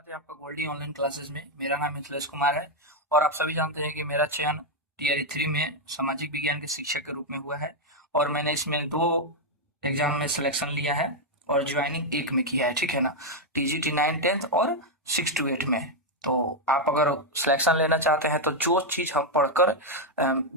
स्वागत है आपका गोल्डी ऑनलाइन क्लासेस में। मेरा नाम मिथिलेश कुमार है और आप सभी जानते हैं कि मेरा चयन टीआरई 3 में सामाजिक विज्ञान के शिक्षक के रूप में हुआ है और मैंने इसमें 2 एग्जाम में सिलेक्शन लिया है और ज्वाइनिंग एक में किया है, ठीक है ना। टीजीटी 9 10th और 6 to 8 में। तो आप अगर सिलेक्शन लेना चाहते हैं तो जो चीज़ हम पढ़कर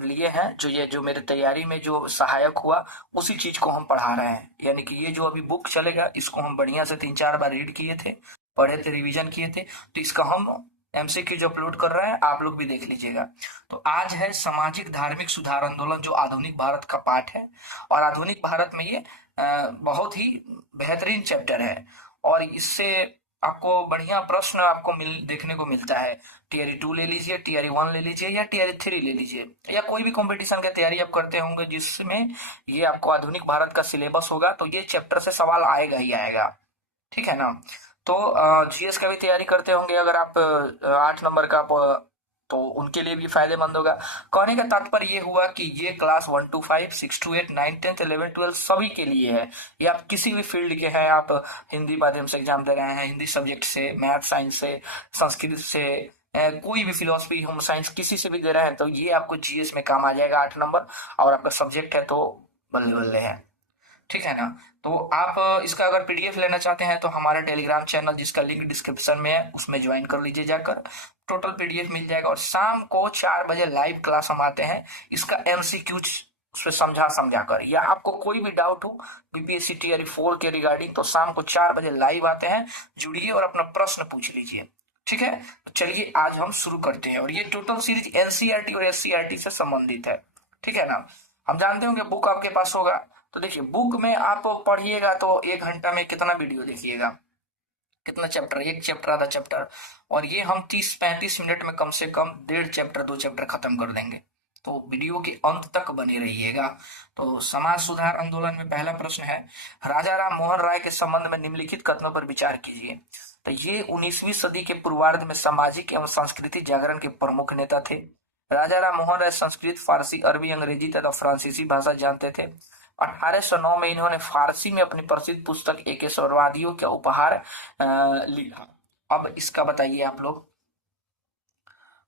लिए हैं, जो मेरे तैयारी में जो सहायक हुआ उसी चीज़ को हम पढ़ा रहे हैं। यानी कि ये जो अभी बुक चलेगा इसको हम बढ़िया से 3-4 बार रीड किए थे, पढ़े थे, रिवीजन किए थे। तो इसका हम एमसीक्यू जो अपलोड कर रहे हैं आप लोग भी देख लीजिएगा। तो आज है सामाजिक धार्मिक सुधार आंदोलन, जो आधुनिक भारत का पाठ है और आधुनिक भारत में ये बहुत ही बेहतरीन चैप्टर है और इससे आपको बढ़िया प्रश्न आपको देखने को मिलता है। टीआरई 2 ले लीजिए, टीआरई 1 ले लीजिए या टीआरई 3 ले लीजिए या कोई भी कंपटीशन की तैयारी आप करते होंगे जिसमें ये आपको आधुनिक भारत का सिलेबस होगा तो ये चैप्टर से सवाल आएगा ही आएगा, ठीक है ना। तो जीएस का भी तैयारी करते होंगे अगर आप 8 नंबर का तो उनके लिए भी फायदेमंद होगा। कहने का तात्पर्य ये हुआ कि ये क्लास 1 to 5, 6 to 8, 9 10th 11 12 सभी के लिए है। ये आप किसी भी फील्ड के हैं, आप हिंदी माध्यम से एग्जाम दे रहे हैं, हिंदी सब्जेक्ट से, मैथ साइंस से, संस्कृत से, कोई भी फिलोसफी, होम साइंस, किसी से भी दे रहे हैं तो ये आपको जीएस में काम आ जाएगा 8 नंबर। और आपका सब्जेक्ट है तो बल्ले बल्ले है, ठीक है ना। तो आप इसका अगर पीडीएफ लेना चाहते हैं तो हमारा टेलीग्राम चैनल जिसका लिंक डिस्क्रिप्शन में है उसमें ज्वाइन कर लीजिए जाकर, टोटल पीडीएफ मिल जाएगा। और शाम को 4 बजे लाइव क्लास हम आते हैं, इसका एमसीक्यू उस पर समझा कर, या आपको कोई भी डाउट हो बीपीएससी टीआरई 4 के रिगार्डिंग तो शाम को 4 बजे लाइव आते हैं, जुड़िए और अपना प्रश्न पूछ लीजिए, ठीक है। तो चलिए आज हम शुरू करते हैं और ये टोटल सीरीज एनसीईआरटी और एससीईआरटी से संबंधित है, ठीक है ना। हम जानते होंगे बुक आपके पास होगा, तो देखिए बुक में आप पढ़िएगा तो 1 घंटा में कितना वीडियो देखिएगा, कितना चैप्टर, 1 चैप्टर, आधा चैप्टर, और ये हम 30-35 मिनट में कम से कम 1.5 चैप्टर 2 चैप्टर खत्म कर देंगे। तो वीडियो के अंत तक बने रहिएगा। तो समाज सुधार आंदोलन में पहला प्रश्न है, राजा राम मोहन राय के संबंध में निम्नलिखित कथनों पर विचार कीजिए। तो ये 19वीं सदी के पूर्वार्ध में सामाजिक एवं सांस्कृतिक जागरण के प्रमुख नेता थे। राजा राम मोहन राय संस्कृत, फारसी, अरबी, अंग्रेजी तथा फ्रांसीसी भाषा जानते थे। 1809 में इन्होंने फारसी में अपनी प्रसिद्ध पुस्तक एकेश्वरवादियों का उपहार लिखा। अब इसका बताइए, आप लोग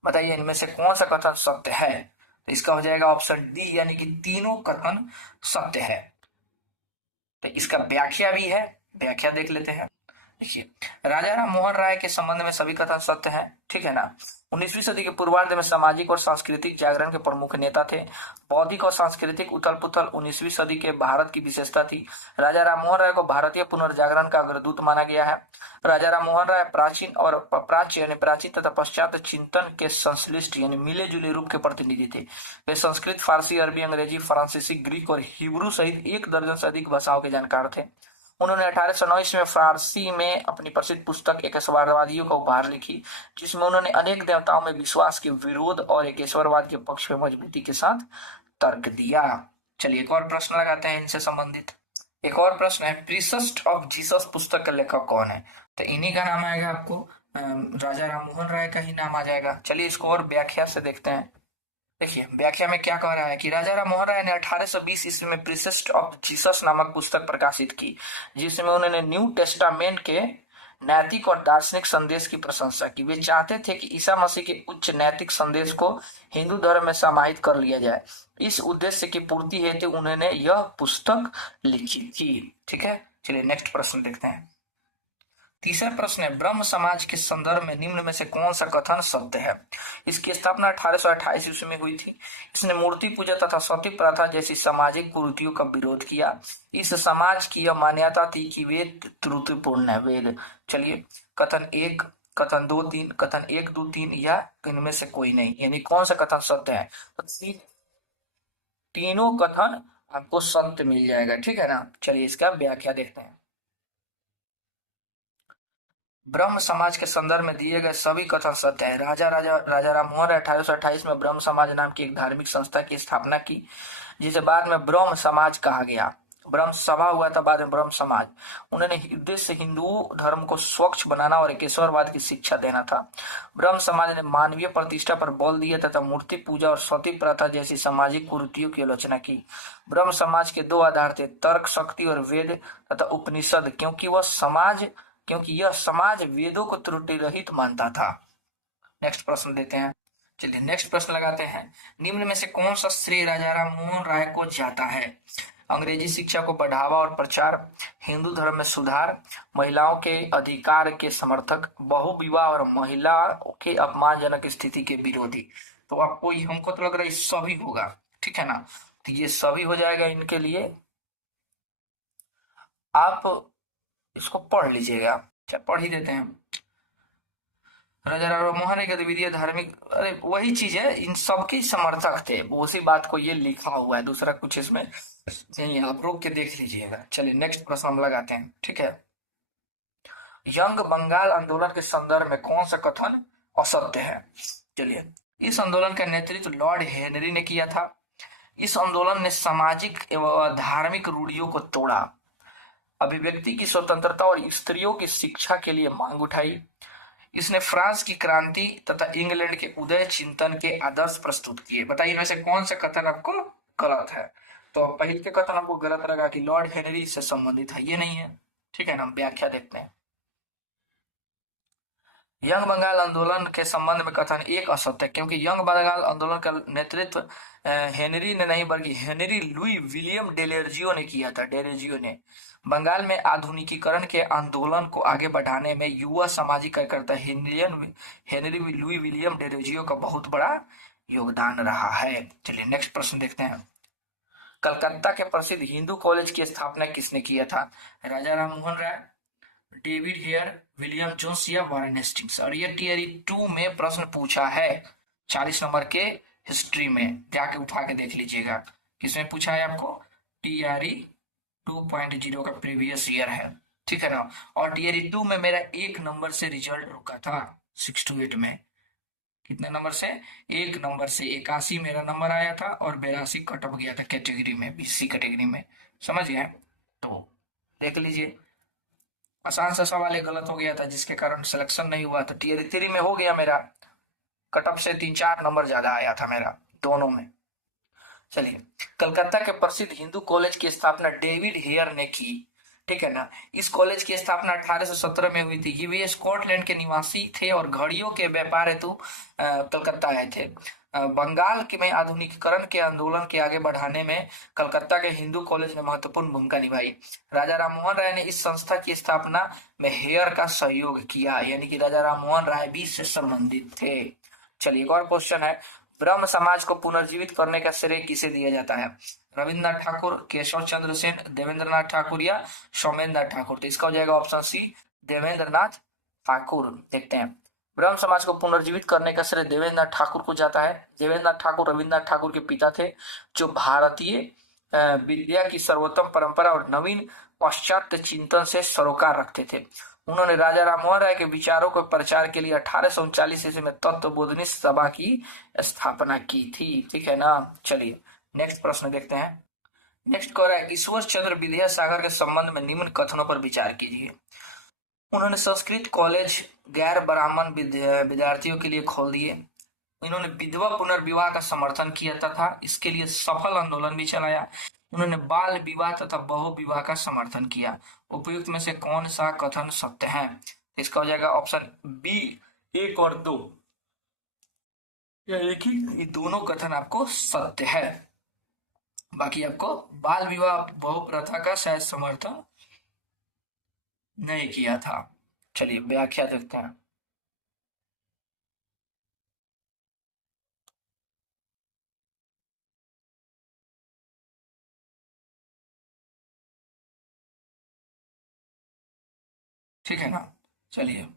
बताइए इनमें से कौन सा कथन सत्य है। तो इसका हो जाएगा ऑप्शन डी, यानी कि तीनों कथन सत्य है। तो इसका व्याख्या भी है, व्याख्या देख लेते हैं। देखिए, राजा राम मोहन राय के संबंध में सभी कथन सत्य है, ठीक है ना। 19वीं सदी के पूर्वार्ध में सामाजिक और सांस्कृतिक जागरण के प्रमुख नेता थे। बौद्धिक और सांस्कृतिक उथल पुथल 19वीं सदी के भारत की विशेषता थी। राजा राम मोहन राय को भारतीय पुनर्जागरण का अग्रदूत माना गया है। राजा राम मोहन राय प्राचीन तथा पश्चात चिंतन के संश्लिष्ट यानी मिले जुले रूप के प्रतिनिधि थे। वे संस्कृत, फारसी, अरबी, अंग्रेजी, फ्रांसीसी, ग्रीक और हिब्रू सहित 1 दर्जन से अधिक भाषाओं के जानकार थे। उन्होंने 1809 ईस्वी में फारसी में अपनी प्रसिद्ध पुस्तक एकेश्वरवादियों का उपहार लिखी, जिसमें उन्होंने अनेक देवताओं में विश्वास के विरोध और एकेश्वरवाद के पक्ष में मजबूती के साथ तर्क दिया। चलिए एक और प्रश्न लगाते हैं इनसे संबंधित। एक और प्रश्न है, प्रीसस्ट ऑफ जीसस पुस्तक का लेखक कौन है। तो इन्हीं का नाम आएगा, आपको राजा राम मोहन राय का ही नाम आ जाएगा। चलिए इसको और व्याख्या से देखते हैं। देखिए व्याख्या में क्या कह रहा है कि राजा राम मोहन राय ने 1820 ईस्वी में प्रीसेस्ट ऑफ जीसस नामक पुस्तक प्रकाशित की, जिसमें उन्होंने न्यू टेस्टामेंट के नैतिक और दार्शनिक संदेश की प्रशंसा की। वे चाहते थे कि ईसा मसीह के उच्च नैतिक संदेश को हिंदू धर्म में समाहित कर लिया जाए। इस उद्देश्य की पूर्ति हेतु उन्होंने यह पुस्तक लिखी थी, ठीक है। चलिए नेक्स्ट प्रश्न देखते हैं। तीसरा प्रश्न है, ब्रह्म समाज के संदर्भ में निम्न में से कौन सा कथन सत्य है। इसकी स्थापना 1828 ईस्वी में हुई थी। इसने मूर्ति पूजा तथा सती प्रथा जैसी सामाजिक कुरीतियों का विरोध किया। इस समाज की यह मान्यता थी कि वेद त्रुटिपूर्ण है। वेद, चलिए कथन 1, कथन 2, 3, कथन 1, 2, 3 या इनमें से कोई नहीं, यानी कौन सा कथन सत्य है। तो तीनों कथन आपको सत्य मिल जाएगा, ठीक है ना। चलिए इसका व्याख्या देखते हैं। ब्रह्म समाज के संदर्भ में दिए गए सभी कथन सत्य है। राजा राम मोहन राय 1828 में ब्रह्म समाज नाम की एक धार्मिक संस्था की स्थापना की, जिसे बाद में ब्रह्म समाज कहा गया। ब्रह्म सभा हुआ था, बाद में ब्रह्म समाज। उन्होंने उद्देश्य हिंदू धर्म को स्वच्छ बनाना और एकेश्वरवाद की शिक्षा देना था। ब्रह्म समाज ने मानवीय प्रतिष्ठा पर बल दिया तथा मूर्ति पूजा और सती प्रथा जैसी सामाजिक कुरीतियों की आलोचना की। ब्रह्म समाज के 2 आधार थे, तर्क शक्ति और वेद तथा उपनिषद, क्योंकि वह समाज क्योंकि यह समाज वेदों को त्रुटि रहित मानता था। नेक्स्ट प्रश्न देते हैं। चलिए नेक्स्ट प्रश्न लगाते हैं। निम्न में से कौन सा श्रेय राजा राम मोहन राय को जाता है? अंग्रेजी शिक्षा को बढ़ावा और प्रचार, हिंदू धर्म में सुधार, महिलाओं के अधिकार के समर्थक, बहुविवाह और महिलाओं के अपमानजनक स्थिति के विरोधी। तो आपको हमको तो लग रहा है सभी होगा, ठीक है ना? तो ये सभी हो जाएगा इनके लिए। आप इसको पढ़ लीजिएगा। अच्छा पढ़ ही देते हैं। राजा राम मोहन राय गतिविधि धार्मिक, अरे वही चीज है, इन सबके समर्थक थे, उसी बात को ये लिखा हुआ है, दूसरा कुछ इसमें नहीं, आप रोक के देख लीजिएगा। चलिए नेक्स्ट प्रश्न हम लगाते हैं, ठीक है। यंग बंगाल आंदोलन के संदर्भ में कौन सा कथन असत्य है? चलिए, इस आंदोलन का नेतृत्व लॉर्ड हेनरी ने किया था। इस आंदोलन ने सामाजिक एवं धार्मिक रूढ़ियों को तोड़ा, अभिव्यक्ति की स्वतंत्रता और स्त्रियों की शिक्षा के लिए मांग उठाई। इसने फ्रांस की क्रांति तथा इंग्लैंड के उदय चिंतन के आदर्श प्रस्तुत किए। बताइए इनमें से कौन सा कथन आपको गलत है? तो पहले के कथन आपको गलत लगा कि लॉर्ड हेनरी से संबंधित है, ये नहीं है, ठीक है ना? व्याख्या देखते हैं। यंग बंगाल आंदोलन के संबंध में कथन एक असत्य है, क्योंकि यंग बंगाल आंदोलन का नेतृत्व हेनरी ने नहीं बल्कि हेनरी लुई विलियम डेलेर्जियो ने किया था। डेलेर्जियो ने बंगाल में आधुनिकीकरण के आंदोलन को आगे बढ़ाने में युवा सामाजिक कार्यकर्ता हेनरी लुई विलियम डेलेर्जियो का बहुत बड़ा योगदान रहा है। चलिए नेक्स्ट प्रश्न देखते हैं। कलकत्ता के प्रसिद्ध हिंदू कॉलेज की स्थापना किसने किया था? राजा Ram Mohan Roy, David Hare, William Jones या वारेन हेस्टिंग्स। और ये टीआरई 2 में प्रश्न पूछा है, 40 नंबर के हिस्ट्री में, जाके उठा के देख लीजिएगा किसमें पूछा है आपको। टीआरई 2.0 का प्रीवियस ईयर है, ठीक है ना? और टीआरई 2 में मेरा 1 नंबर से रिजल्ट रुका था 6 to 8 में। कितने नंबर से? 1 नंबर से 81 मेरा नंबर आया था और 82 कट ऑफ गया था कैटेगरी में, बीसी कैटेगरी में, समझ गए? तो देख लीजिए, आसान सा सवाल गलत हो गया था जिसके कारण सिलेक्शन नहीं हुआ था। टीयर 3 में हो गया मेरा, कट ऑफ से 3-4 नंबर ज्यादा आया था मेरा दोनों में। चलिए, कलकत्ता के प्रसिद्ध हिंदू कॉलेज की स्थापना डेविड हेयर ने की, ठीक है ना? इस कॉलेज की स्थापना 1817 में हुई थी। ये भी स्कॉटलैंड के निवासी थे और घड़ियों के व्यापार हेतु कलकत्ता आए थे। बंगाल के में आधुनिकीकरण के आंदोलन के आगे बढ़ाने में कलकत्ता के हिंदू कॉलेज ने महत्वपूर्ण भूमिका निभाई। राजा राममोहन राय ने इस संस्था की स्थापना में हेयर का सहयोग किया, यानी कि राजा राममोहन राय भी इससे संबंधित थे। चलिए एक और क्वेश्चन है। ब्रह्म समाज को पुनर्जीवित करने का श्रेय किसे दिया जाता है? रविन्द्रनाथ ठाकुर, केशव चंद्र सेन, देवेंद्रनाथ ठाकुर या सौमेंद्रनाथ ठाकुर। तो इसका हो जाएगा ऑप्शन सी, देवेंद्रनाथ ठाकुर। देखते हैं, ब्रह्म समाज को पुनर्जीवित करने का श्रेय देवेंद्रनाथ ठाकुर को जाता है। देवेंद्रनाथ ठाकुर रविन्द्रनाथ ठाकुर के पिता थे, जो भारतीय विद्या की सर्वोत्तम परंपरा और नवीन पाश्चात्य चिंतन से सरोकार रखते थे। उन्होंने राजा राममोहन राय के विचारों के प्रचार के लिए 1839 ईस्वी में तत्वबोधिनी सभा की स्थापना की थी, ठीक है ना? चलिए नेक्स्ट प्रश्न देखते हैं। नेक्स्ट कह रहा है, ईश्वर चंद्र विद्यासागर के संबंध में निम्न कथनों पर विचार कीजिए। उन्होंने संस्कृत कॉलेज गैर ब्राह्मण विद्यार्थियों के लिए खोल दिए। इन्होंने विधवा पुनर्विवाह का समर्थन किया तथा इसके लिए सफल आंदोलन भी चलाया। उन्होंने बाल विवाह तथा बहु विवाह का समर्थन किया। उपयुक्त में से कौन सा कथन सत्य है? इसका हो जाएगा ऑप्शन बी, 1 और 2। एक ही, ये दोनों कथन आपको सत्य है। बाकी आपको बाल विवाह बहु प्रथा का शायद समर्थन नहीं किया था। चलिए व्याख्या देखते हैं। ठीक है ना? चलिए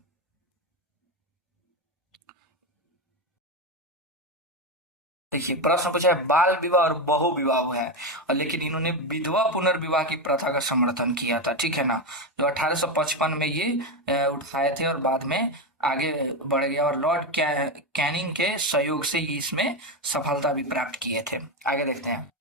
देखिए, प्रश्न पूछा है बाल विवाह और बहु विवाह है, और लेकिन इन्होंने विधवा पुनर्विवाह की प्रथा का समर्थन किया था, ठीक है ना? जो 1855 में ये उठाए थे और बाद में आगे बढ़ गया और लॉर्ड कैनिंग के सहयोग से ये इसमें सफलता भी प्राप्त किए थे। आगे देखते हैं।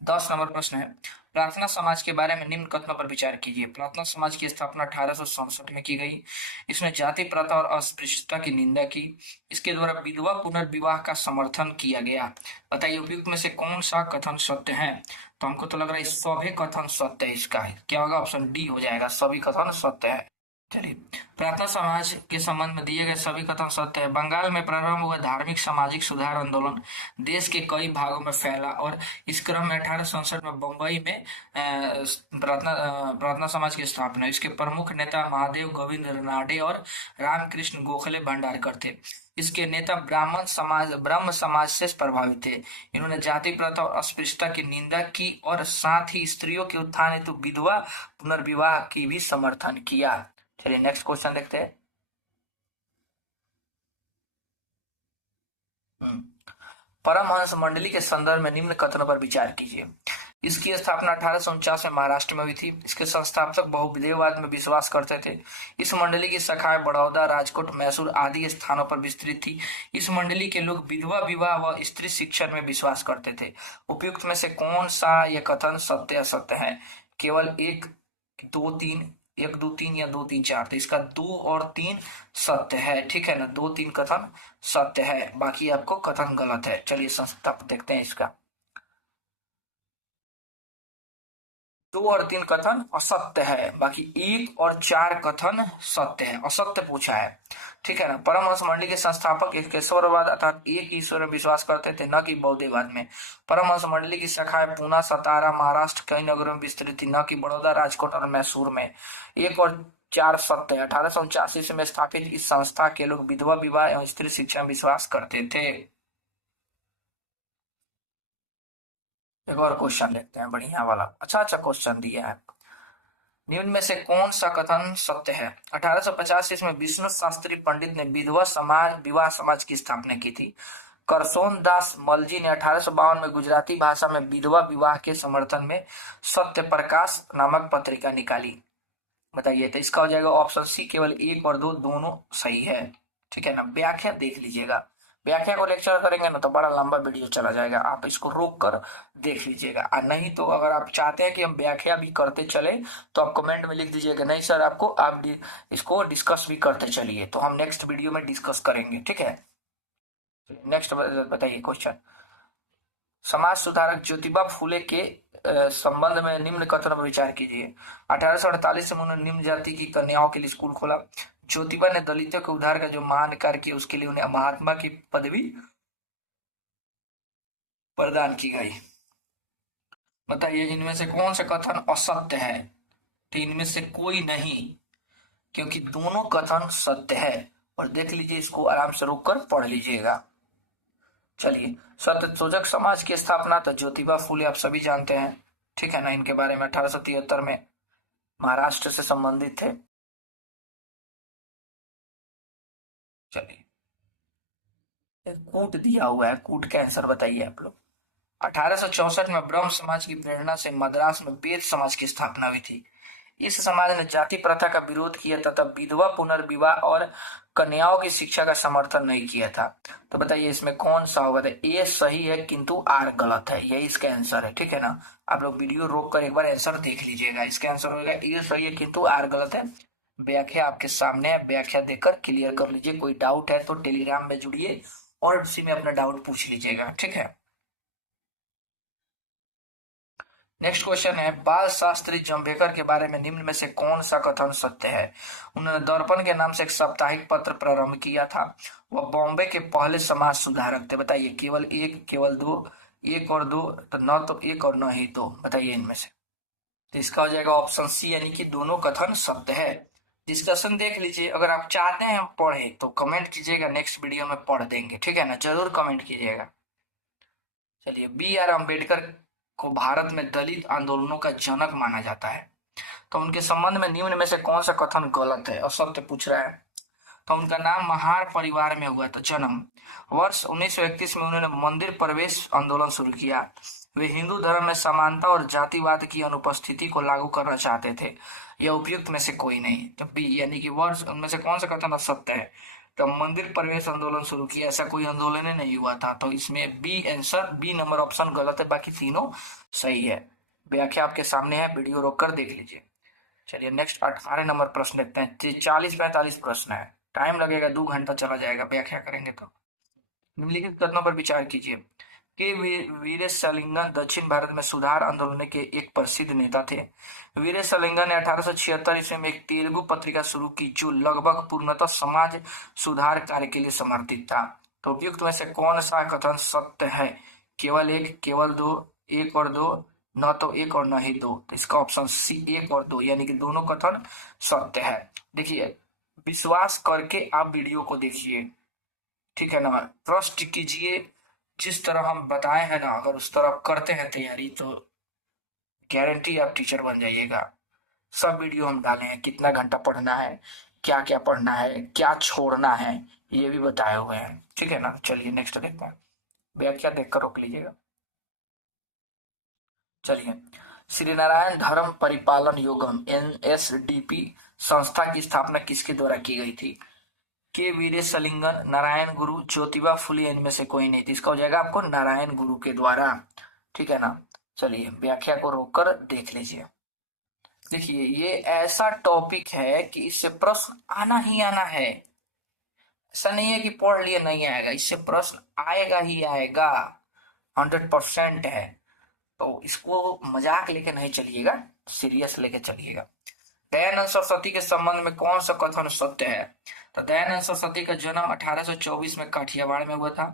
10 नंबर प्रश्न है, प्रार्थना समाज के बारे में निम्न कथनों पर विचार कीजिए। प्रार्थना समाज की स्थापना 1867 में की गई। इसने जाति प्रथा और अस्पृश्यता की निंदा की। इसके द्वारा विधवा पुनर्विवाह का समर्थन किया गया। बताइए उपयुक्त में से कौन सा कथन सत्य है? तो हमको तो लग रहा है सभी कथन सत्य है। इसका क्या होगा? ऑप्शन डी हो जाएगा, सभी कथन सत्य है। चलिए, प्रार्थना समाज के संबंध में दिए गए सभी कथन सत्य है। बंगाल में प्रारंभ हुआ धार्मिक सामाजिक सुधार आंदोलन देश के कई भागों में फैला और इस क्रम में 1867 में बम्बई में प्रार्थना समाज की स्थापना। इसके प्रमुख नेता महादेव गोविंद रानडे और रामकृष्ण गोखले भंडारकर थे। इसके नेता ब्रह्म समाज से प्रभावित थे। इन्होंने जाति प्रथा और अस्पृश्यता की निंदा की और साथ ही स्त्रियों के उत्थान हेतु विधवा पुनर्विवाह की भी समर्थन किया। चलिए नेक्स्ट क्वेश्चन देखते हैं। हम्म, परमहंस मंडली के संदर्भ में निम्न कथनों पर विचार कीजिए। इसकी स्थापना 1849 में महाराष्ट्र में हुई थी। इसके संस्थापक बहुदेववाद में विश्वास करते थे। इस मंडली की शाखाएं बड़ौदा, राजकोट, मैसूर आदि स्थानों पर विस्तृत थी। इस मंडली के लोग विधवा विवाह व स्त्री शिक्षण में विश्वास करते थे। उपयुक्त में से कौन सा यह कथन सत्य असत्य है? केवल एक, दो, तीन, एक, दो, तीन या दो, तीन, चार। तो इसका 2 और 3 सत्य है, ठीक है ना। 2, 3 कथन सत्य है, बाकी आपको कथन गलत है। चलिए संस्थापक देखते हैं इसका। 2 और 3 कथन असत्य है, बाकी 1 और 4 कथन सत्य है। असत्य पूछा है, ठीक है ना। परमहंस मंडली के संस्थापक केशवरवाद अर्थात एक ईश्वर में विश्वास करते थे, न कि बौद्धवाद में। परमहंस मंडली की शाखाएं पूना, सतारा, महाराष्ट्र कई नगरों में विस्तृत थी, न कि बड़ौदा, राजकोट और मैसूर में। 1 और 4 सत्य है। 1889 में स्थापित इस संस्था के लोग विधवा विवाह एवं स्त्री शिक्षा में विश्वास करते थे। एक और क्वेश्चन लेते हैं, बढ़िया वाला, अच्छा क्वेश्चन दिया है। निम्न में से कौन सा कथन सत्य है? 1885 में विष्णु शास्त्री पंडित ने विवाह समाज की स्थापना की थी। करसोन दास मलजी ने 1852 में गुजराती भाषा में विधवा विवाह के समर्थन में सत्य प्रकाश नामक पत्रिका निकाली। बताइए, तो इसका हो जाएगा ऑप्शन सी, केवल 1 और 2 दोनों सही है, ठीक है ना। व्याख्या देख लीजिएगा, व्याख्या को लेक्चर करेंगे ना तो बड़ा लंबा वीडियो चला जाएगा, आप इसको रोक कर देख लीजिएगा। और नहीं तो अगर आप चाहते हैं कि हम व्याख्या भी करते चले तो आप कमेंट में लिख दीजिएगा, नहीं सर आपको आप इसको डिस्कस भी करते चलिए, तो हम नेक्स्ट वीडियो में डिस्कस करेंगे, ठीक है। नेक्स्ट बताइए क्वेश्चन। समाज सुधारक ज्योतिबा फूले के संबंध में निम्न कथनों पर विचार कीजिए। 1848 में उन्होंने निम्न जाति की कन्याओं के लिए स्कूल खोला। ज्योतिबा ने दलितों के उद्धार का जो महान कार्य किया उसके लिए उन्हें महात्मा की पदवी प्रदान की गई। बताइए इनमें से कौन सा कथन असत्य है? तो इनमें से कोई नहीं, क्योंकि दोनों कथन सत्य है। और देख लीजिए, इसको आराम से रोक कर पढ़ लीजिएगा। चलिए, सत्यशोधक समाज की स्थापना तो ज्योतिबा फूले आप सभी जानते हैं, ठीक है ना। इनके बारे में 1873 में महाराष्ट्र से संबंधित थे। चलिए, कूट दिया हुआ है, कूट का आंसर बताइए आप लोग। 1864 में ब्रह्म समाज की प्रेरणा से मद्रास में वेद समाज की स्थापना हुई थी। इस समाज ने जाति प्रथा का विरोध किया तथा विधवा पुनर्विवाह और कन्याओं की शिक्षा का समर्थन नहीं किया था। तो बताइए इसमें कौन सा होगा? तो ए सही है किंतु आर गलत है, यही इसका आंसर है, ठीक है ना। आप लोग वीडियो रोक कर एक बार आंसर देख लीजिएगा। इसका आंसर होगा ए सही है किंतु आर गलत है। व्याख्या आपके सामने है, व्याख्या देकर क्लियर कर लीजिए। कोई डाउट है तो टेलीग्राम में जुड़िए और उसी में अपना डाउट पूछ लीजिएगा, ठीक है। नेक्स्ट क्वेश्चन है, बाल शास्त्री जम्भेकर के बारे में निम्न में से कौन सा कथन सत्य है? उन्होंने दर्पण के नाम से एक साप्ताहिक पत्र प्रारंभ किया था। वह बॉम्बे के पहले समाज सुधारक थे। बताइए, केवल 1, केवल 2, 1 और 2, तो न तो 1 और न ही 2। बताइए इनमें से। तो इसका हो जाएगा ऑप्शन सी, यानी कि दोनों कथन सत्य है। डिस्कशन देख लीजिए, अगर आप चाहते हैं हम पढ़े तो कमेंट कीजिएगा, नेक्स्ट वीडियो में पढ़ देंगे, ठीक है ना। जरूर कमेंट कीजिएगा। चलिए, B.R. अम्बेडकर को भारत में दलित आंदोलनों का जनक माना जाता है। तो उनके संबंध में निम्न में से कौन सा कथन गलत है? असत्य पूछ रहा है। तो उनका नाम महार परिवार में हुआ था जन्म। वर्ष 1931 में उन्होंने मंदिर प्रवेश आंदोलन शुरू किया। वे हिंदू धर्म में समानता और जातिवाद की अनुपस्थिति को लागू करना चाहते थे। यह उपयुक्त में से कोई नहीं। तो बी, यानी कि वर्ष उनमें से कौन सा कथन असत्य है? तो मंदिर प्रवेश आंदोलन शुरू किया, ऐसा कोई आंदोलन नहीं हुआ था। तो इसमें B answer, B number option गलत है, बाकी तीनों सही है। व्याख्या आपके सामने है, वीडियो रोक कर देख लीजिए। चलिए नेक्स्ट 18 नंबर प्रश्न देखते हैं। 40-45 प्रश्न है, टाइम लगेगा, 2 घंटा चला जाएगा व्याख्या करेंगे तो। निम्नलिखित कथनों पर विचार कीजिए। के वीरेशलिंगम दक्षिण भारत में सुधार आंदोलन के एक प्रसिद्ध नेता थे। वीरेशलिंगम ने 1876 ईस्वी में एक तेलुगु पत्रिका शुरू की जो लगभग पूर्णतः समाज सुधार कार्य के लिए समर्पित था। तो उपयुक्त में से कौन सा कथन सत्य है? केवल एक, केवल दो, एक और दो, न तो एक और न ही दो। तो इसका ऑप्शन सी एक और दो, यानी कि दोनों कथन सत्य है। देखिए, विश्वास करके आप वीडियो को देखिए, ठीक है ना, ट्रस्ट कीजिए, जिस तरह हम बताए हैं ना, अगर उस तरह आप करते हैं तैयारी तो गारंटी आप टीचर बन जाइएगा। सब वीडियो हम डाले हैं, कितना घंटा पढ़ना है, क्या क्या पढ़ना है, क्या छोड़ना है, ये भी बताए हुए हैं, ठीक है ना। चलिए नेक्स्ट देखते हैं, व्याख्या देखकर रोक लीजिएगा। चलिए, श्री नारायण धर्म परिपालन योगम NSDP संस्था की स्थापना किसके द्वारा की गई थी? के वीरेशलिंगम, नारायण गुरु, ज्योतिबा फुले, इनमें से कोई नहीं थी। इसका हो जाएगा आपको नारायण गुरु के द्वारा, ठीक है ना। चलिए व्याख्या को रोककर देख लीजिए। देखिए, ये ऐसा टॉपिक है कि इससे प्रश्न आना ही आना है। ऐसा नहीं है कि पढ़ लिए नहीं आएगा, इससे प्रश्न आएगा ही आएगा, 100% है। तो इसको मजाक लेके नहीं चलिएगा, सीरियस लेके चलिएगा। दयानंद सरस्वती के संबंध में कौन सा कथन सत्य है? तो दयानंद सरस्वती का जन्म 1824 में काठियावाड़ में हुआ था।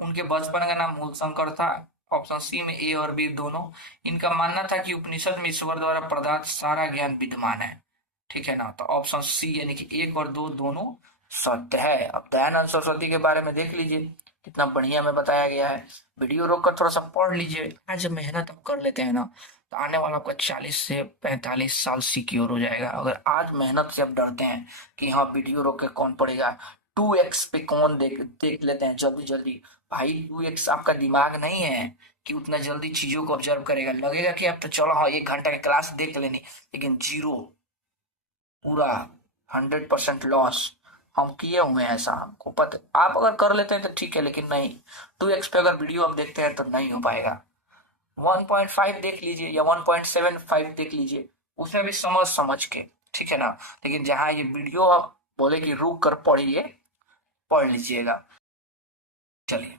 उनके बचपन का नाम मूलशंकर था। ऑप्शन सी में ए और बी दोनों। इनका मानना था कि उपनिषद में ईश्वर द्वारा प्रदत्त सारा ज्ञान विद्यमान है, ठीक है ना। तो ऑप्शन सी यानी कि एक और दो दोनों सत्य है। अब दयानंद सरस्वती के बारे में देख लीजिए, कितना बढ़िया में बताया गया है। वीडियो रोककर थोड़ा सा पढ़ लीजिए। आज मेहनत आप कर लेते हैं ना, तो आने वाला आपका 40 से 45 साल सिक्योर हो जाएगा। अगर आज मेहनत से आप डरते हैं कि हाँ वीडियो रोक के कौन पढ़ेगा, 2x पे कौन देख लेते हैं जल्दी जल्दी, भाई 2x आपका दिमाग नहीं है कि उतना जल्दी चीजों को ऑब्जर्व करेगा। लगेगा कि आप तो चलो हाँ 1 घंटा की क्लास देख लेनी, लेकिन जीरो, पूरा 100% लॉस। हम किए हुए हैं ऐसा, हमको पता। आप अगर कर लेते हैं तो ठीक है, लेकिन नहीं, 2x पे अगर वीडियो आप देखते हैं तो नहीं हो पाएगा। 1.5 देख लीजिए या 1.75 देख लीजिए, उसमें भी समझ समझ के, ठीक है ना। लेकिन जहां ये वीडियो आप बोले कि रुक कर पढ़िए, पढ़ लीजिएगा। चलिए,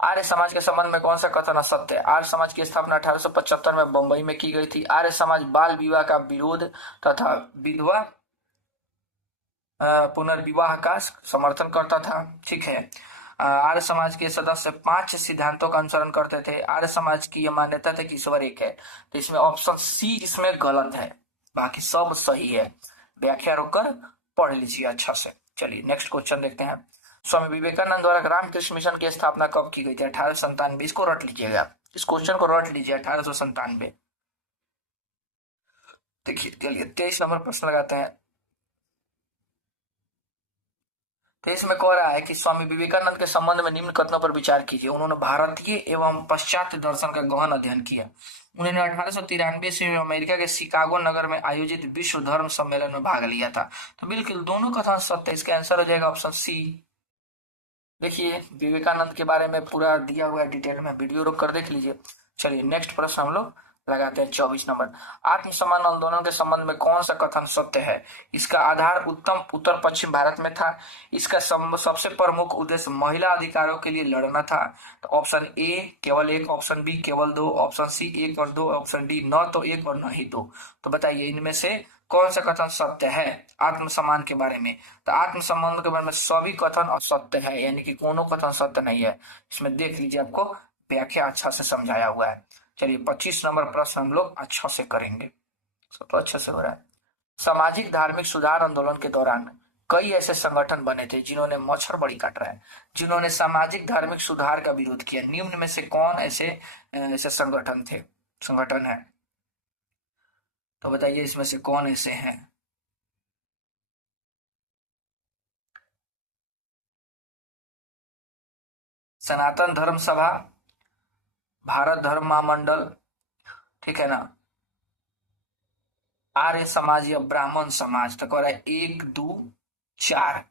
आर्य समाज के संबंध में कौन सा कथन असत्य है? आर्य समाज की स्थापना 1875 में बंबई में की गई थी। आर्य समाज बाल विवाह का विरोध तथा विधवा पुनर्विवाह का समर्थन करता था, ठीक है। आर्य समाज के सदस्य 5 सिद्धांतों का अनुसरण करते थे। आर्य समाज की यह मान्यता थी कि ईश्वर एक है। तो इसमें ऑप्शन सी इसमें गलत है, बाकी सब सही है। व्याख्या रोककर पढ़ लीजिए अच्छा से। चलिए नेक्स्ट क्वेश्चन देखते हैं। स्वामी विवेकानंद द्वारा रामकृष्ण मिशन की स्थापना कब की गई थी? 1897। इसको रट लीजिएगा, इस क्वेश्चन को रट लीजिए, 1897। देखिए, चलिए 23 नंबर प्रश्न लगाते हैं। 23 में कह रहा है कि स्वामी विवेकानंद के संबंध में निम्न कथनों पर विचार कीजिए। उन्होंने भारतीय एवं पाश्चात्य दर्शन का गहन अध्ययन किया। उन्होंने 1893 से अमेरिका के शिकागो नगर में आयोजित विश्व धर्म सम्मेलन में भाग लिया था। तो बिल्कुल दोनों कथन सत्य है। इसका आंसर हो जाएगा ऑप्शन सी। देखिए, विवेकानंद के बारे में पूरा दिया हुआ है डिटेल में, वीडियो रोक कर देख लीजिए। चलिए नेक्स्ट प्रश्न हम लोग लगाते हैं 24 नंबर। आत्मसम्मान आंदोलन के संबंध में कौन सा कथन सत्य है? इसका आधार उत्तम उत्तर पश्चिम भारत में था। इसका सबसे प्रमुख उद्देश्य महिला अधिकारों के लिए लड़ना था। तो ऑप्शन ए केवल एक, ऑप्शन बी केवल दो, ऑप्शन सी एक और दो, ऑप्शन डी न तो एक और न ही दो। तो बताइए इनमें से कौन सा कथन सत्य है आत्मसम्मान के बारे में? तो आत्मसम्मान के बारे में सभी कथन असत्य है, यानी कि कोनो कथन सत्य नहीं है। इसमें देख लीजिए, आपको व्याख्या अच्छा से समझाया हुआ है। चलिए 25 नंबर प्रश्न हम लोग अच्छा से करेंगे, सब तो अच्छे से हो रहा है। सामाजिक धार्मिक सुधार आंदोलन के दौरान कई ऐसे संगठन बने थे जिन्होंने, मच्छर बड़ी काट रहा है, जिन्होंने सामाजिक धार्मिक सुधार का विरोध किया। निम्न में से कौन ऐसे ऐसे संगठन है? तो बताइए इसमें से कौन ऐसे हैं? सनातन धर्म सभा, भारत धर्म महामंडल, ठीक है ना, आर्य समाज या ब्राह्मण समाज। तो कह रहा है 1 2 4,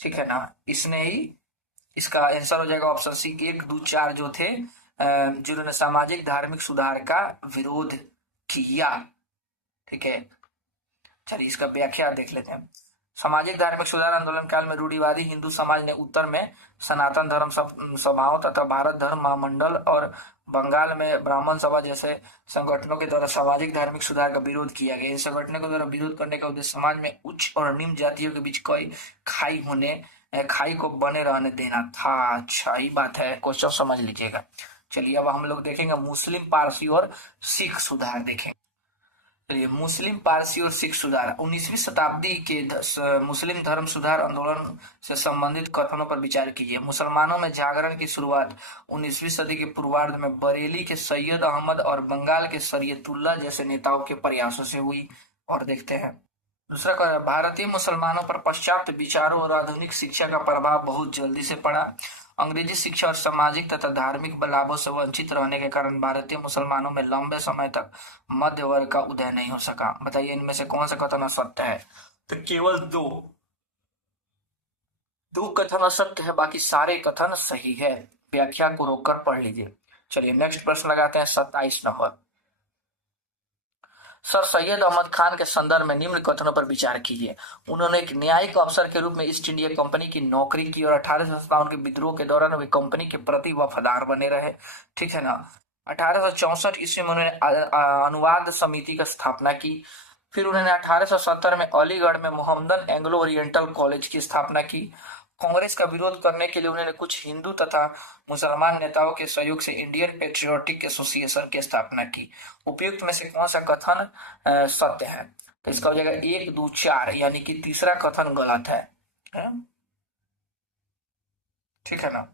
ठीक है ना। इसने ही इसका आंसर हो जाएगा ऑप्शन सी, 1 2 4 जो थे जिन्होंने सामाजिक धार्मिक सुधार का विरोध किया, ठीक है। चलिए इसका व्याख्या देख लेते हैं। सामाजिक धार्मिक सुधार आंदोलन काल में रूढ़िवादी हिंदू समाज ने उत्तर में सनातन धर्म सभाओं तथा भारत धर्म महामंडल और बंगाल में ब्राह्मण सभा जैसे संगठनों के द्वारा सामाजिक धार्मिक सुधार का विरोध किया गया। इन संगठनों के द्वारा विरोध करने का उद्देश्य समाज में उच्च और निम्न जातियों के बीच कोई खाई को बने रहने देना था। अच्छा, ये बात है, क्वेश्चन समझ लीजिएगा। चलिए अब हम लोग देखेंगे मुस्लिम, पारसी और सिख सुधार देखेंगे। चलिए, मुस्लिम, पारसी और सिख सुधार। 19वीं शताब्दी के मुस्लिम धर्म सुधार आंदोलन से संबंधित कथनों पर विचार कीजिए। मुसलमानों में जागरण की शुरुआत 19वीं सदी के पूर्वार्ध में बरेली के सैयद अहमद और बंगाल के शरीयतुल्लाह जैसे नेताओं के प्रयासों से हुई। और देखते हैं दूसरा क्वेश्चन, भारतीय मुसलमानों पर पाश्चात्य विचारों और आधुनिक शिक्षा का प्रभाव बहुत जल्दी से पड़ा। अंग्रेजी शिक्षा और सामाजिक तथा धार्मिक लाभों से वंचित रहने के कारण भारतीय मुसलमानों में लंबे समय तक मध्य वर्ग का उदय नहीं हो सका। बताइए इनमें से कौन सा कथन असत्य है? तो केवल दो कथन असत्य है, बाकी सारे कथन सही है। व्याख्या को रोककर पढ़ लीजिए। चलिए नेक्स्ट प्रश्न लगाते हैं 27 नंबर। सर सैयद अहमद खान के संदर्भ में निम्न कथनों पर विचार कीजिए। उन्होंने एक न्यायिक अफसर के रूप में ईस्ट इंडिया कंपनी की नौकरी की और 1857 के विद्रोह के दौरान वे कंपनी के प्रति वफादार बने रहे। ठीक है ना। 1864 ईस्वी में उन्होंने अनुवाद समिति की स्थापना की। फिर उन्होंने 1870 में अलीगढ़ में मोहम्मदन एंग्लो ओरिएंटल कॉलेज की स्थापना की। कांग्रेस का विरोध करने के लिए उन्होंने कुछ हिंदू तथा मुसलमान नेताओं के सहयोग से इंडियन पेट्रियोटिक एसोसिएशन की स्थापना की। उपयुक्त में से कौन सा कथन सत्य है? तो इसका हो जाएगा 1, 2, 4, यानी कि तीसरा कथन गलत है? ठीक है ना।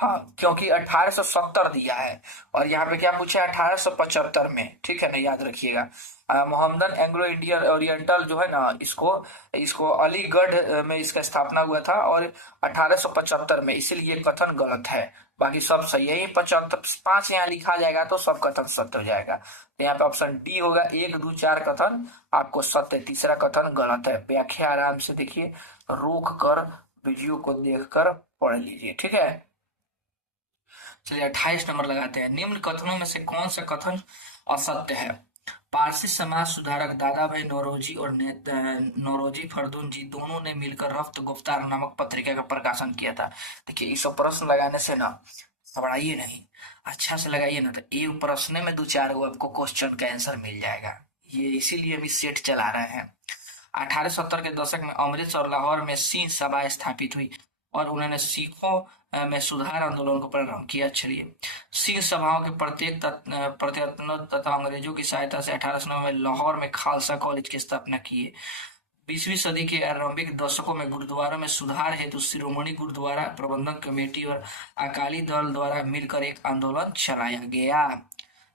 हाँ, क्योंकि 1870 दिया है और यहाँ पे क्या पूछा है 1875 में। ठीक है ना, याद रखिएगा। मोहम्मदन एंग्लो इंडियन ओरिएंटल जो है ना, इसको अलीगढ़ में इसका स्थापना हुआ था और 1875 में, इसीलिए कथन गलत है। बाकी सब सही है। 75 यहाँ लिखा जाएगा तो सब कथन सत्य हो जाएगा। तो यहाँ पे ऑप्शन डी होगा। 1, 2, 4 कथन आपको सत्य, तीसरा कथन गलत है। व्याख्या आराम से देखिए, रोक कर वीडियो को देखकर पढ़ लीजिए। ठीक है। चलिए 28 नंबर लगाते हैं। निम्न कथनों में से कौन सा कथन असत्य है? पारसी समाज सुधारक दादा भाई नौरोजी और नौरोजी फरदून जी दोनों ने मिलकर रफ्त गुफ्तार नामक पत्रिका का प्रकाशन किया था। देखिए इस प्रश्न लगाने से ना घबराइए नहीं, अच्छा से लगाइए ना, तो एक प्रश्न में 2-4 गो आपको क्वेश्चन का आंसर मिल जाएगा। ये इसीलिए हम सेट चला रहे हैं। 1870 के दशक में अमृतसर और लाहौर में सिंह सभा स्थापित हुई और उन्होंने सिखों में सुधार आंदोलन को प्रारंभ किया। चलिए, सिंह सभाओं के प्रत्येक प्रयत्नों तथा अंग्रेजों की सहायता से 1809 में लाहौर में खालसा कॉलेज की स्थापना की। 20वीं सदी के आरंभिक दशकों में गुरुद्वारों में सुधार हेतु शिरोमणि गुरुद्वारा प्रबंधन कमेटी और अकाली दल द्वारा मिलकर एक आंदोलन चलाया गया।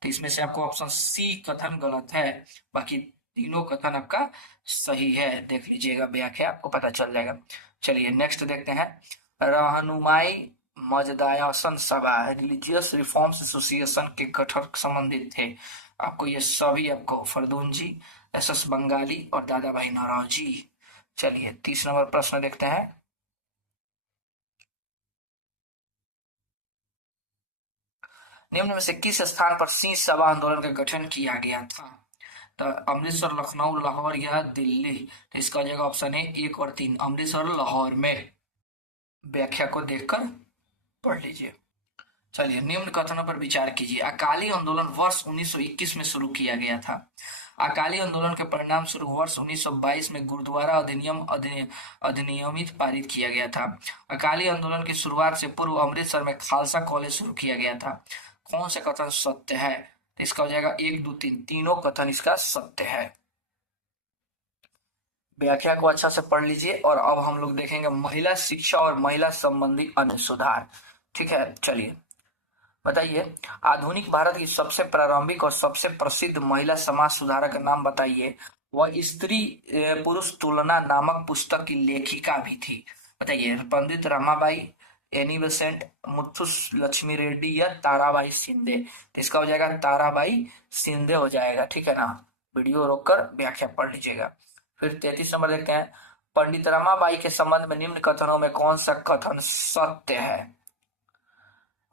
तो इसमें से आपको ऑप्शन सी कथन गलत है, बाकी तीनों कथन आपका सही है। देख लीजिएगा, व्याख्या आपको पता चल जाएगा। चलिए नेक्स्ट देखते हैं। रहनुमाई मजदायासन सभा रिलीजियस रिफॉर्म्स एसोसिएशन के गठन संबंधित थे। आपको ये सभी आपको फरदून जी, एस बंगाली और दादा भाई नौरोजी। चलिए 30 नंबर प्रश्न देखते हैं। निम्न में से किस स्थान पर सिंह सभा आंदोलन का गठन किया गया था? तो अमृतसर, लखनऊ, लाहौर या दिल्ली? तो इसका जगह ऑप्शन है 1 और 3, अमृतसर और लाहौर में। व्याख्या को देखकर पढ़ लीजिए। चलिए निम्न कथनों पर विचार कीजिए। अकाली आंदोलन वर्ष 1921 में शुरू किया गया था। अकाली आंदोलन के परिणाम स्वरूप वर्ष 1922 में गुरुद्वारा अधिनियमित पारित किया गया था। अकाली आंदोलन की शुरुआत से पूर्व अमृतसर में खालसा कॉलेज शुरू किया गया था। कौन से कथन सत्य है? तो इसका हो जाएगा 1, 2, 3, तीनों कथन इसका सत्य है। व्याख्या को अच्छा से पढ़ लीजिए। और अब हम लोग देखेंगे महिला शिक्षा और महिला संबंधी अन्य सुधार। ठीक है, चलिए बताइए आधुनिक भारत की सबसे प्रारंभिक और सबसे प्रसिद्ध महिला समाज सुधारक का नाम बताइए। वह स्त्री पुरुष तुलना नामक पुस्तक की लेखिका भी थी। बताइए, पंडित रमाबाई, एनी बेसेंट, मुथुस लक्ष्मी रेड्डी या ताराबाई शिंदे? तो इसका हो जाएगा ताराबाई शिंदे हो जाएगा। ठीक है ना। वीडियो रोककर व्याख्या पढ़ लीजिएगा। फिर 33 नंबर देखते हैं। पंडित रमाबाई के संबंध में निम्न कथनों में कौन सा कथन सत्य है?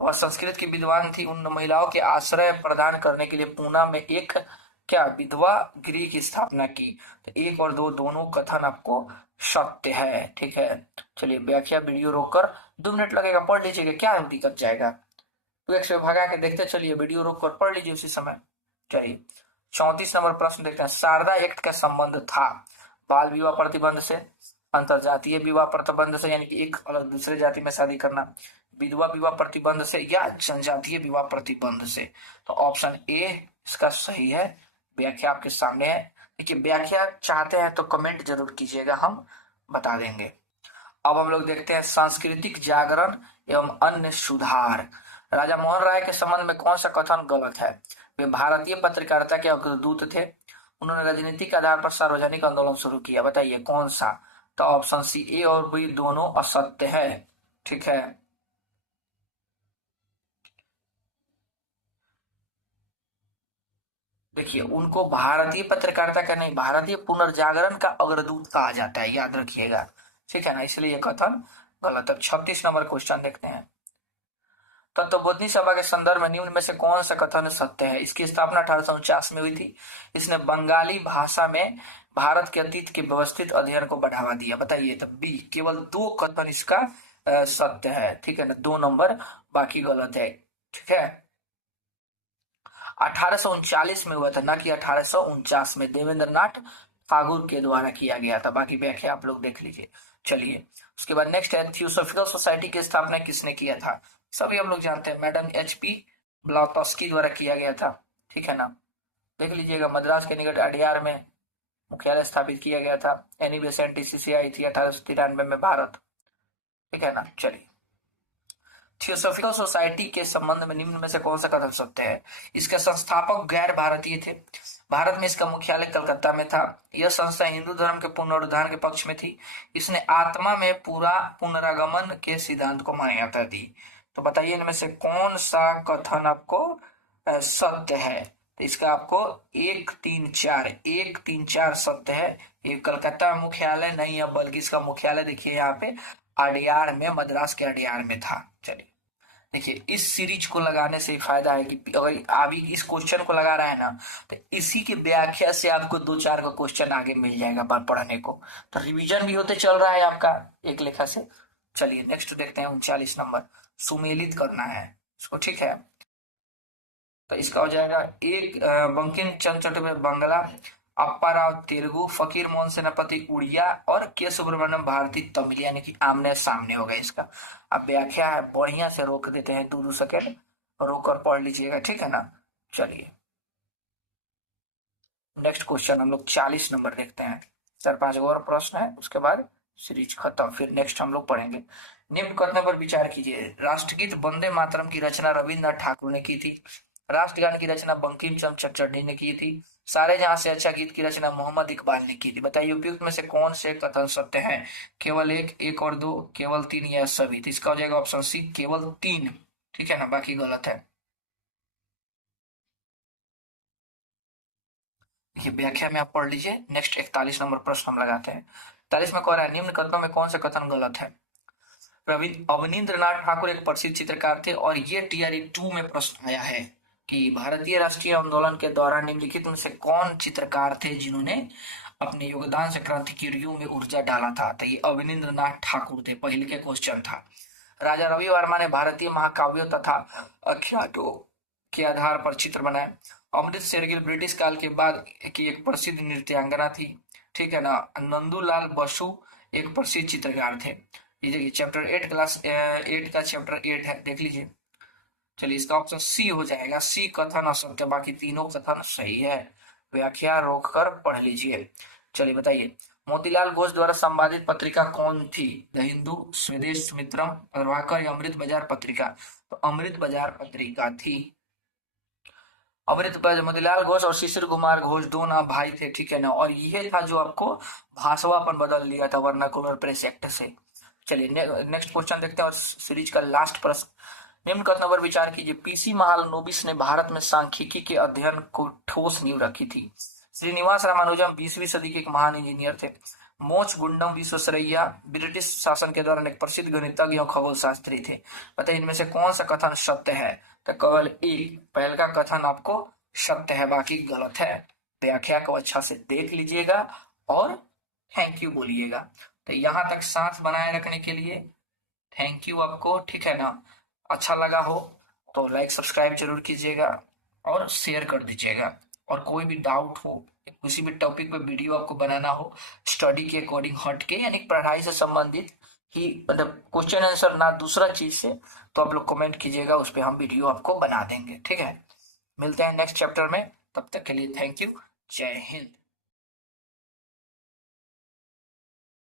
और संस्कृत की विद्वान थी। उन महिलाओं के आश्रय प्रदान करने के लिए पूना में एक क्या विधवा गृह की स्थापना की। तो 1 और 2 दोनों कथन आपको सत्य है। ठीक है, चलिए व्याख्या वीडियो रोककर 2 मिनट लगेगा, पढ़ लीजिएगा, क्या दिक्कत जाएगा। 2x से भगा के देखते चलिए, वीडियो रोककर पढ़ लीजिए उसी समय। चलिए 34 नंबर प्रश्न देखते हैं। शारदा एक्ट का संबंध था बाल विवाह प्रतिबंध से, अंतरजातीय विवाह प्रतिबंध से यानी कि एक अलग दूसरे जाति में शादी करना, विधवा विवाह प्रतिबंध से या जनजातीय विवाह प्रतिबंध से। तो ऑप्शन ए इसका सही है। व्याख्या आपके सामने है। देखिए व्याख्या चाहते हैं तो कमेंट जरूर कीजिएगा, हम बता देंगे। अब हम लोग देखते हैं सांस्कृतिक जागरण एवं अन्य सुधार। राजा मोहन राय के संबंध में कौन सा कथन गलत है। वे भारतीय पत्रकारिता के अग्रदूत थे, उन्होंने राजनीतिक आधार पर सार्वजनिक आंदोलन शुरू किया। बताइए कौन सा। तो ऑप्शन सी ए और बी दोनों असत्य है। ठीक है, देखिए उनको भारतीय पत्रकारिता का नहीं, भारतीय पुनर्जागरण का अग्रदूत कहा जाता है, याद रखिएगा। ठीक है ना, इसलिए यह कथन गलत है। 36 नंबर क्वेश्चन देखते हैं। तत्वबोधिनी सभा के संदर्भ में निम्न में से कौन सा कथन सत्य है। इसकी स्थापना 1849 में हुई थी। इसने बंगाली भाषा में भारत के अतीत के व्यवस्थित अध्ययन को बढ़ावा दिया। बताइए, तो बी केवल 2 कथन इसका सत्य है। ठीक है ना, 2 नंबर, बाकी गलत है। ठीक है, 1839 में हुआ था, ना कि 1849 में। देवेंद्र नाथ ठाकुर के द्वारा किया गया था। बाकी व्याख्या आप लोग देख लीजिए। चलिए उसके बाद नेक्स्ट है, थियोसॉफिकल सोसाइटी की स्थापना किसने किया था। सभी हम लोग जानते हैं, मैडम HP ब्लाउटस्की द्वारा किया गया था। ठीक है ना, देख लीजिएगा। मद्रास के निकट अडियार में मुख्यालय स्थापित किया गया था। एनी बेसेंट TCC आई थी 1893 में भारत। ठीक है ना, चलिए थियोसॉफिकल सोसाइटी के संबंध में निम्न में से कौन सा कथन सत्य है। इसके संस्थापक गैर भारतीय थे, भारत में इसका मुख्यालय कलकत्ता में था। यह संस्था हिंदू धर्म के पुनरुद्धार के पक्ष में थी। इसने आत्मा में पूरा पुनरागमन के सिद्धांत को मान्यता दी। तो बताइए इनमें से कौन सा कथन आपको सत्य है। तो इसका आपको 1 3 4 सत्य है। ये कलकत्ता में मुख्यालय नहीं है, बल्कि इसका मुख्यालय देखिए यहाँ पे अडियार में, मद्रास के अडियार में था। चलिए देखिए, इस सीरीज को लगाने से फायदा है कि अगर आप इस क्वेश्चन को लगा रहे हैं ना, तो इसी की व्याख्या से आपको 2-4 का क्वेश्चन आगे मिल जाएगा पढ़ने को। तो रिवीजन भी होते चल रहा है आपका एक लेखा से। चलिए नेक्स्ट देखते हैं 39 नंबर, सुमेलित करना है इसको। ठीक है, तो इसका हो जाएगा एक बंकिम चंद्र चट्टोपाध्याय बंगला, अप्पा राव तेलुगु, फकीर मोहन सेनापति उड़िया और के सुब्रमण्यम भारती तमिल, यानी कि आमने सामने होगा इसका। अब व्याख्या है, बढ़िया से रोक देते हैं 2-2 सेकेंड, रोक कर पढ़ लीजिएगा। ठीक है ना, चलिए नेक्स्ट क्वेश्चन हम लोग 40 नंबर देखते हैं। 4-5 और प्रश्न है, उसके बाद सीरीज खत्म, फिर नेक्स्ट हम लोग पढ़ेंगे। निम्न कथन पर विचार कीजिए। राष्ट्रगीत वंदे मातरम की रचना रविन्द्रनाथ ठाकुर ने की थी। राष्ट्रगान की रचना बंकिम चंद्र चटर्जी ने की थी। सारे जहां से अच्छा गीत की रचना मोहम्मद इकबाल ने की थी। बताइए उपयुक्त में से कौन से कथन सत्य हैं। केवल 1 और 2, केवल 3 या सभी। तो इसका हो जाएगा ऑप्शन सी, केवल 3। ठीक है ना, बाकी गलत है। देखिए व्याख्या में आप पढ़ लीजिए। नेक्स्ट 41 नंबर प्रश्न हम लगाते हैं। 41 में कह रहा है, निम्न कथनों में कौन सा कथन गलत है। अवनींद्र नाथ ठाकुर एक प्रसिद्ध चित्रकार थे, और ये TRE 2 में प्रश्न आया है कि भारतीय राष्ट्रीय आंदोलन के दौरान निम्नलिखित में से कौन चित्रकार थे जिन्होंने अपने योगदान से क्रांतिकारियों में ऊर्जा डाला था। तो ये अवनींद्र नाथ ठाकुर थे, पहले के क्वेश्चन था। राजा रवि वर्मा ने भारतीय महाकाव्यों तथा आख्यानों के आधार पर चित्र बनाए। अमृत शेरगिल ब्रिटिश काल के बाद की एक प्रसिद्ध नृत्यांगना थी। ठीक है ना, नंदूलाल बसु एक प्रसिद्ध चित्रकार थे। ये देखिए चैप्टर 8 क्लास 8 का चैप्टर 8 है, देख लीजिए। चलिए इसका ऑप्शन सी हो जाएगा। सी कथन असत्य, बाकी तीनों कथन सही है। व्याख्या रोक कर पढ़ लीजिए। चलिए बताइए, मोतीलाल घोष द्वारा संपादित पत्रिका कौन थी। द हिंदू, स्वदेश मित्रम, प्रभाकर या अमृत बाजार पत्रिका। तो अमृत बाजार पत्रिका थी। मोतीलाल घोष और शिशिर कुमार घोष दोनों भाई थे। ठीक है ना, और यह था जो आपको भाषवापन बदल दिया था वर्नाकुलर प्रेस एक्ट से। चलिए नेक्स्ट क्वेश्चन देखते हैं और सीरीज का लास्ट प्रश्न। निम्न कथनों पर विचार कीजिए। PC महालनोबिस ने भारत में सांख्यिकी के अध्ययन को ठोस नींव रखी थी। श्रीनिवास रामानुजम 20वीं सदी के एक महान इंजीनियर थे। मोच गुंडम विश्वेश्वरैया ब्रिटिश शासन के दौरान एक प्रसिद्ध गणितज्ञ और खगोल शास्त्री थे। बताइए इनमें से कौन सा कथन सत्य है। तो केवल एक, पहले का कथन आपको सत्य है, बाकी गलत है। व्याख्या को अच्छा से देख लीजिएगा और थैंक यू बोलिएगा। तो यहाँ तक साथ बनाए रखने के लिए थैंक यू आपको, ठीक है ना। अच्छा लगा हो तो लाइक सब्सक्राइब जरूर कीजिएगा और शेयर कर दीजिएगा। और कोई भी डाउट हो, किसी भी टॉपिक पे वीडियो आपको बनाना हो स्टडी के अकॉर्डिंग हट के, यानी पढ़ाई से संबंधित ही, मतलब क्वेश्चन आंसर ना दूसरा चीज से, तो आप लोग कमेंट कीजिएगा, उस पर हम वीडियो आपको बना देंगे, ठीक है। मिलते हैं नेक्स्ट चैप्टर में, तब तक के लिए थैंक यू, जय हिंद।